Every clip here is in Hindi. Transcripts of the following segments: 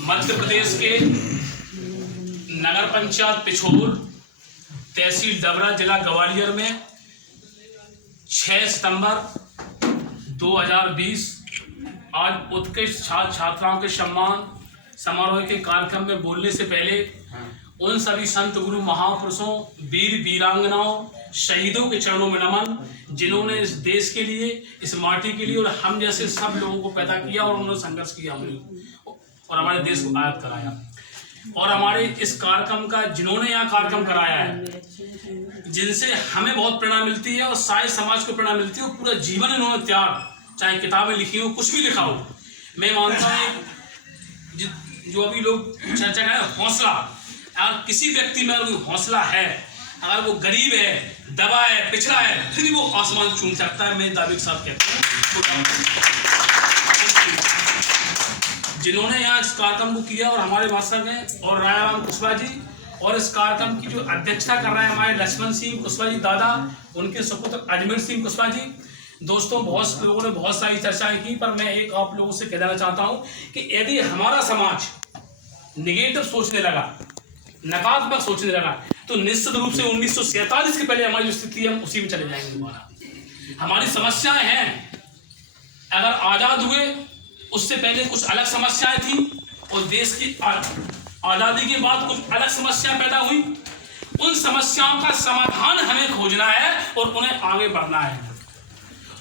मध्य प्रदेश के नगर पंचायत पिछोर, तहसील डबरा, जिला ग्वालियर में 6 सितंबर 2020 आज उत्कृष्ट छात्र छात्राओं के सम्मान समारोह के कार्यक्रम में बोलने से पहले उन सभी संत गुरु महापुरुषों, वीर वीरांगनाओं, शहीदों के चरणों में नमन, जिन्होंने इस देश के लिए, इस माटी के लिए और हम जैसे सब लोगों को पैदा किया और उन्होंने संघर्ष किया और हमारे देश को आजाद कराया। और हमारे इस कार्यक्रम का जिन्होंने यहाँ कार्यक्रम कराया है, जिनसे हमें बहुत प्रेरणा मिलती है और सारे समाज को प्रेरणा मिलती है, वो पूरा जीवन इन्होंने त्याग, चाहे किताबें लिखी हो, कुछ भी लिखा हो। मैं मानता हूँ जो अभी लोग चर्चा करें हौसला, अगर किसी व्यक्ति में अगर हौसला है, अगर वो गरीब है, दबा है, पिछड़ा है, फिर भी वो आसमान छू सकता है। मैं दावे के साथ कहता हूँ जिन्होंने यहाँ इस कार्यक्रम को किया और हमारे भाषण हैं और राजाराम कुशवाहा जी, और इस कार्यक्रम की जो अध्यक्षता कर रहे हैं हमारे लक्ष्मण सिंह कुशवाहा जी दादा, उनके सुपुत्र अजमेर सिंह कुशवाहा जी। दोस्तों, बहुत लोगों ने बहुत सारी चर्चाएं की, पर मैं एक आप लोगों से कह देना चाहता हूँ कि यदि हमारा समाज निगेटिव सोचने लगा, नकारात्मक सोचने लगा, तो निश्चित रूप से 1947 के पहले हमारी जो स्थिति है हम उसी में चले जाएंगे दोबारा। हमारी समस्याएं हैं, अगर आजाद हुए उससे पहले कुछ अलग समस्याएं थी और देश की आजादी के बाद कुछ अलग समस्याएं पैदा हुई। उन समस्याओं का समाधान हमें खोजना है और उन्हें आगे बढ़ना है।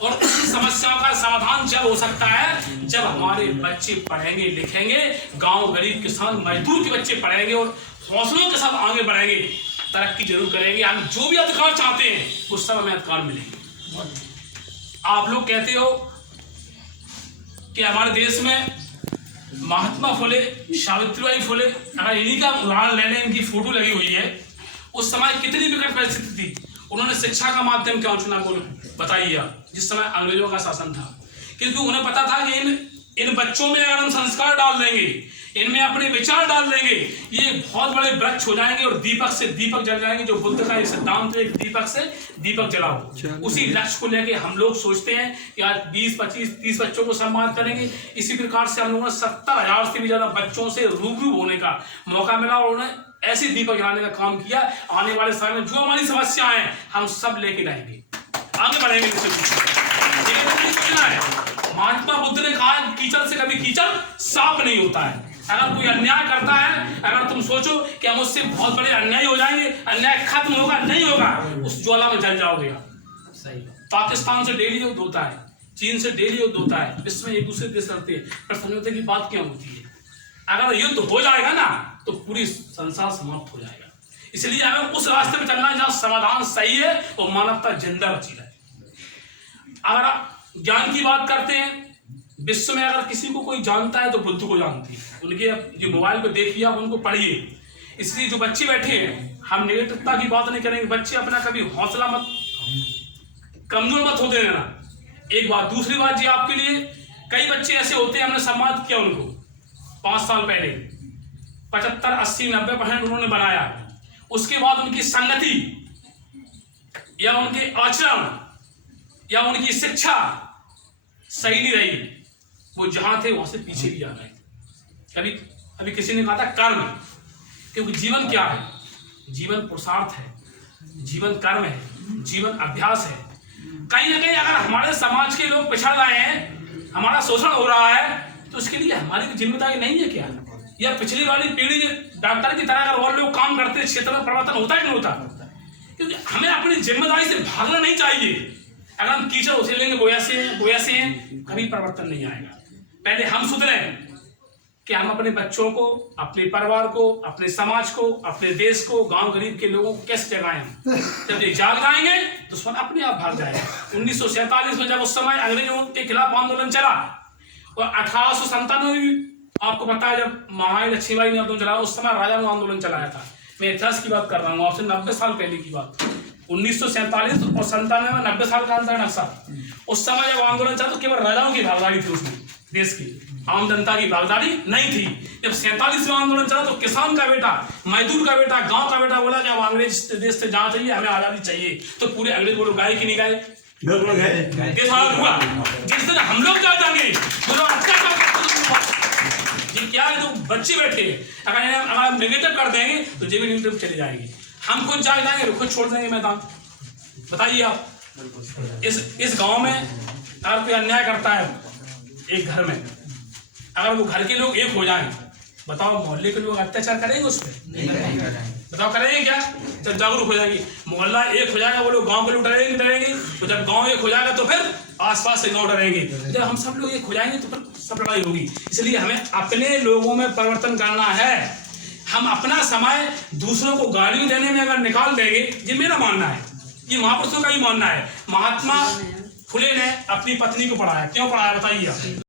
और उन समस्याओं का समाधान जब हो सकता है जब हमारे बच्चे पढ़ेंगे लिखेंगे, गांव गरीब किसान मजदूर के बच्चे पढ़ेंगे और हौसलों के साथ आगे बढ़ेंगे, तरक्की जरूर करेंगे। हम जो भी अधिकार चाहते हैं वो सब हमें अधिकार मिलेंगे। आप लोग कहते हो कि हमारे देश में महात्मा फुले, सावित्रीबाई फुले, अगर इन्हीं का उदाहरण ले लें, इनकी फोटो लगी हुई है, उस समय कितनी विकट परिस्थिति थी, उन्होंने शिक्षा का माध्यम क्या चुना, बोलो बताइए आप। जिस समय अंग्रेजों का शासन था, क्योंकि उन्हें पता था कि इन बच्चों में अगर हम संस्कार डाल देंगे, इनमें अपने विचार डाल देंगे, ये बहुत बड़े वृक्ष हो जाएंगे और दीपक से दीपक जल जाएंगे। जो बुद्ध का एक सिद्धांत है, दीपक से दीपक जलाओ, उसी लक्ष्य को लेके हम लोग सोचते हैं कि आज 20, 25, 30 बच्चों को सम्मान करेंगे। इसी प्रकार से हम लोगों ने 70,000 से भी ज्यादा बच्चों से रूबरू होने का मौका मिला और उन्हें ऐसे दीपक जलाने का काम किया। आने वाले समय में जो हमारी समस्याएं हैं हम सब लेके जाएंगे, आगे बढ़ेंगे। महात्मा बुद्ध ने कहा कीचड़ से कभी कीचड़ साफ नहीं होता है। अगर कोई अन्याय करता है, अगर तुम सोचो कि हम उससे बहुत बड़े अन्याय हो जाएंगे, अन्याय खत्म होगा, नहीं होगा, उस ज्वाला में जल जाओगे। सही, पाकिस्तान से डेली युद्ध होता है, चीन से डेली युद्ध होता है, विश्व में एक दूसरे देश लड़ते हैं, पर समझौते की बात क्या होती है? अगर युद्ध हो जाएगा ना तो पूरी संसार समाप्त हो जाएगा। इसलिए हमें उस रास्ते पे चलना है जहाँ समाधान सही है और मानवता जिंदा बची रहे। अगर आप ज्ञान की बात करते हैं, विश्व में अगर किसी को कोई जानता है तो बुद्ध को जानती है। उनके जो मोबाइल पे देखिए आप, उनको पढ़िए। इसलिए जो बच्चे बैठे हैं, हम नेगेटिवता की बात नहीं करेंगे। बच्चे अपना कभी हौसला मत, कमजोर मत होते रहना। एक बात। दूसरी बात जी, आपके लिए कई बच्चे ऐसे होते हैं, हमने सम्मान किया उनको 5 साल पहले, 75, 80, 90% उन्होंने बनाया। उसके बाद उनकी संगति या उनके आचरण या उनकी शिक्षा सही नहीं रही, वो जहां थे वहां से पीछे भी आ गए। अभी किसी ने कहा था कर्म, क्योंकि जीवन क्या है? जीवन पुरुषार्थ है, जीवन कर्म है, जीवन अभ्यास है। कहीं ना कहीं अगर हमारे समाज के लोग पिछड़ रहे हैं, हमारा शोषण हो रहा है, तो उसके लिए हमारी जिम्मेदारी नहीं है क्या? या पिछली वाली पीढ़ी डॉक्टर की तरह अगर और लोग काम करते, क्षेत्र में परिवर्तन होता है कि नहीं होता? क्योंकि हमें अपनी जिम्मेदारी से भागना नहीं चाहिए। अगर हम कीचड़ उछलेंगे, वो ऐसे हैं, कभी परिवर्तन नहीं आएगा। पहले हम सुधरें कि हम अपने बच्चों को, अपने परिवार को, अपने समाज को, अपने देश को, गांव गरीब के लोगों को कैसे जगाएं। जब ये जाग जाएंगे दुश्मन अपने आप भाग जाएगा। 1947 में जब उस समय अंग्रेजों के खिलाफ आंदोलन चला और 1897 में आपको पता है जब महारानी लक्ष्मीबाई ने आंदोलन चलाया, उस समय राजा ने आंदोलन चलाया था। मैं इतिहास की बात कर रहा हूँ आपसे, 90 साल पहले की बात। 1947 और 97 में 90 साल का अंतर नक्शा। उस समय जब आंदोलन चला तो केवल राजाओं की भागीदारी थी, उसमें देश की आम जनता की भागीदारी नहीं थी। जब 47 में आंदोलन चला तो किसान का बेटा, मजदूर का बेटा, गांव का बेटा बोला कि अब अंग्रेज देश से जहाँ चाहिए हमें आजादी चाहिए, तो पूरे अंग्रेज बोलो गाय की नहीं गाय, ये सवाल हुआ। जिस दिन हम लोग जा जाएंगे तो लोग ये क्या है, तो बच्चे बैठे अगर हम नेगेटिव कर देंगे तो ये भी नेगेटिव चली जाएगी। हम खुद जा जाएंगे, खुद छोड़ देंगे मैदान। बताइए आप, इस गांव में अगर कोई अन्याय करता है एक घर में, अगर वो घर के लोग एक हो जाएं, बताओ मोहल्ले के लोग अत्याचार करेंगे उस पर? बताओ करेंगे क्या? जब जागरूक हो जाएगी, मोहल्ला एक हो जाएगा, वो लोग गांव के लोग डरेंगे। तो जब गांव एक हो जाएगा तो फिर आसपास से गांव डरेंगे। जब हम सब लोग एक हो जाएंगे तो फिर सब लड़ाई होगी। इसलिए हमें अपने लोगों में परिवर्तन करना है। हम अपना समय दूसरों को गाली देने में अगर निकाल देंगे, ये मेरा मानना है, ये महापुरुषों का ही मानना है। महात्मा फुले ने अपनी पत्नी को पढ़ाया, क्यों पढ़ाया बताइए आप?